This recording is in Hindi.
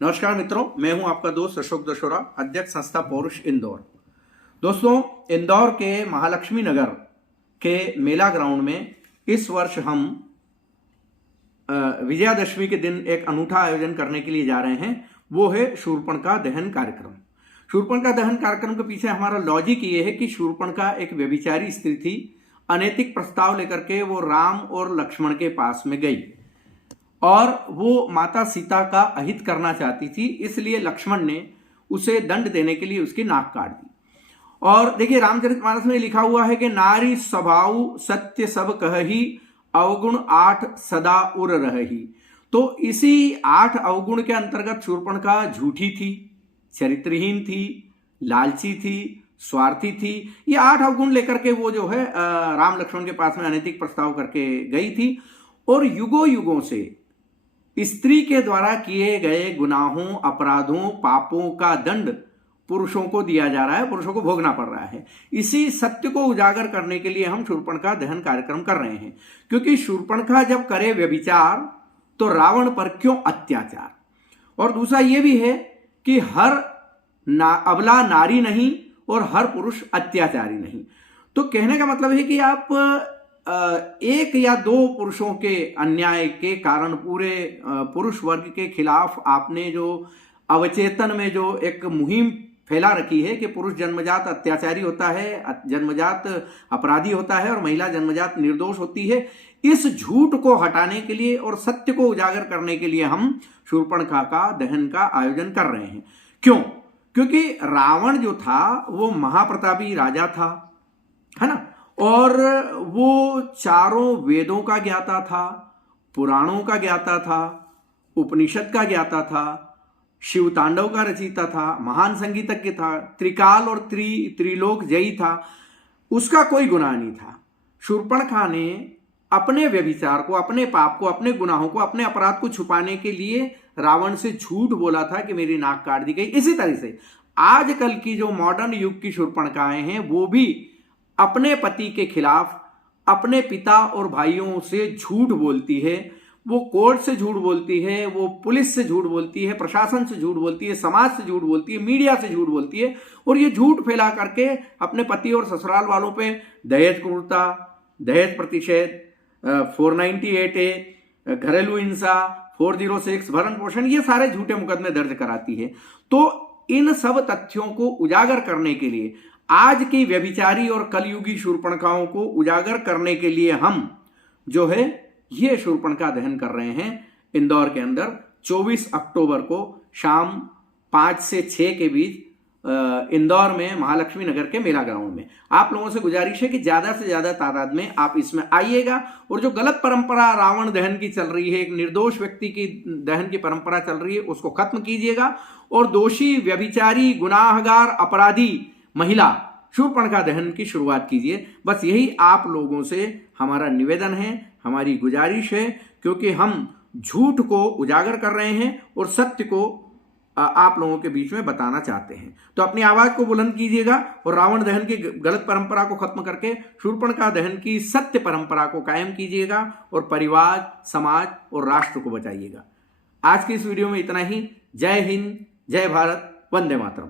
नमस्कार मित्रों, मैं हूं आपका दोस्त अशोक दशोरा, अध्यक्ष संस्था पौरुष इंदौर। दोस्तों, इंदौर के महालक्ष्मी नगर के मेला ग्राउंड में इस वर्ष हम विजयादशमी के दिन एक अनूठा आयोजन करने के लिए जा रहे हैं। वो है शूर्पणखा दहन कार्यक्रम। शूर्पणखा दहन कार्यक्रम के पीछे हमारा लॉजिक ये है कि शूर्पणखा एक व्यभिचारी स्त्री थी। अनैतिक प्रस्ताव लेकर के वो राम और लक्ष्मण के पास में गई और वो माता सीता का अहित करना चाहती थी, इसलिए लक्ष्मण ने उसे दंड देने के लिए उसकी नाक काट दी। और देखिए, रामचरितमानस में लिखा हुआ है कि नारी स्वभाव सत्य सब कहही, अवगुण 8 सदा उर रहही। तो इसी 8 अवगुण के अंतर्गत शूर्पणखा झूठी थी, चरित्रहीन थी, लालची थी, स्वार्थी थी। ये 8 अवगुण लेकर के वो जो है राम लक्ष्मण के पास में अनैतिक प्रस्ताव करके गई थी। और युगों युगों से स्त्री के द्वारा किए गए गुनाहों, अपराधों, पापों का दंड पुरुषों को दिया जा रहा है, पुरुषों को भोगना पड़ रहा है। इसी सत्य को उजागर करने के लिए हम शूर्पणखा दहन कार्यक्रम कर रहे हैं, क्योंकि शूर्पणखा जब करे व्यभिचार तो रावण पर क्यों अत्याचार। और दूसरा ये भी है कि हर अबला नारी नहीं और हर पुरुष अत्याचारी नहीं। तो कहने का मतलब है कि आप एक या दो पुरुषों के अन्याय के कारण पूरे पुरुष वर्ग के खिलाफ आपने जो अवचेतन में जो एक मुहिम फैला रखी है कि पुरुष जन्मजात अत्याचारी होता है, जन्मजात अपराधी होता है और महिला जन्मजात निर्दोष होती है, इस झूठ को हटाने के लिए और सत्य को उजागर करने के लिए हम शूर्पणखा का दहन का आयोजन कर रहे हैं। क्यों? क्योंकि रावण जो था वो महाप्रतापी राजा था, है ना, और वो चारों वेदों का ज्ञाता था, पुराणों का ज्ञाता था, उपनिषद का ज्ञाता था, शिव तांडव का रचयिता था, महान संगीतज्ञ था, त्रिकाल और त्रिलोक जयी था। उसका कोई गुनाह नहीं था। शूर्पणखा ने अपने व्यभिचार को, अपने पाप को, अपने गुनाहों को, अपने अपराध को छुपाने के लिए रावण से झूठ बोला था कि मेरी नाक काट दी गई। इसी तरह से आजकल की जो मॉडर्न युग की शूर्पणखाएं हैं वो भी अपने पति के खिलाफ अपने पिता और भाइयों से झूठ बोलती है। वो कोर्ट से झूठ बोलती है, वो पुलिस से झूठ बोलती है, प्रशासन से झूठ बोलती है, समाज से झूठ बोलती है, मीडिया से झूठ बोलती है। और ये झूठ फैला करके अपने पति और ससुराल वालों पे दहेज क्रूरता, दहेज प्रतिषेध, 498A, घरेलू हिंसा, 406 भरण पोषण, ये सारे झूठे मुकदमे दर्ज कराती है। तो इन सब तथ्यों को उजागर करने के लिए, आज की व्यभिचारी और कलयुगी शूर्पणखाओं को उजागर करने के लिए हम जो है ये शूर्पणखा दहन कर रहे हैं इंदौर के अंदर 24 अक्टूबर को शाम 5 से 6 के बीच इंदौर में महालक्ष्मी नगर के मेला ग्राउंड में। आप लोगों से गुजारिश है कि ज्यादा से ज्यादा तादाद में आप इसमें आइएगा और जो गलत परंपरा रावण दहन की चल रही है, एक निर्दोष व्यक्ति की दहन की परंपरा चल रही है, उसको खत्म कीजिएगा और दोषी, व्यभिचारी, गुनाहगार, अपराधी महिला शूर्पणखा दहन की शुरुआत कीजिए। बस यही आप लोगों से हमारा निवेदन है, हमारी गुजारिश है, क्योंकि हम झूठ को उजागर कर रहे हैं और सत्य को आप लोगों के बीच में बताना चाहते हैं। तो अपनी आवाज को बुलंद कीजिएगा और रावण दहन की गलत परंपरा को खत्म करके शूर्पणखा दहन की सत्य परंपरा को कायम कीजिएगा और परिवार, समाज और राष्ट्र को बचाइएगा। आज की इस वीडियो में इतना ही। जय हिंद, जय भारत, वंदे मातरम।